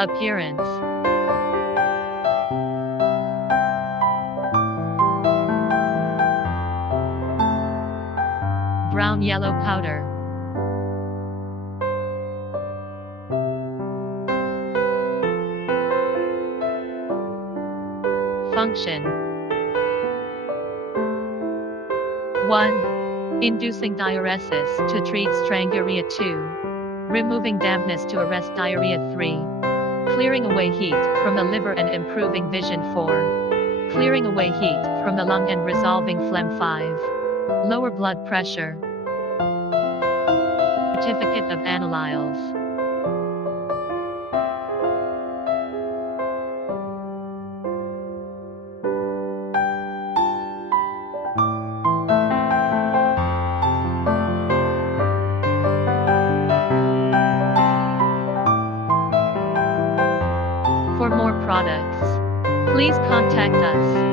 Appearance. Brown yellow powder. Function. 1. Inducing diuresis to treat stranguria. 2. Removing dampness to arrest diarrhea. 3. Clearing away heat from the liver and improving vision. 4. Clearing away heat from the lung and resolving phlegm. 5. Lower blood pressure. Certificate of Alias. For more products, please contact us.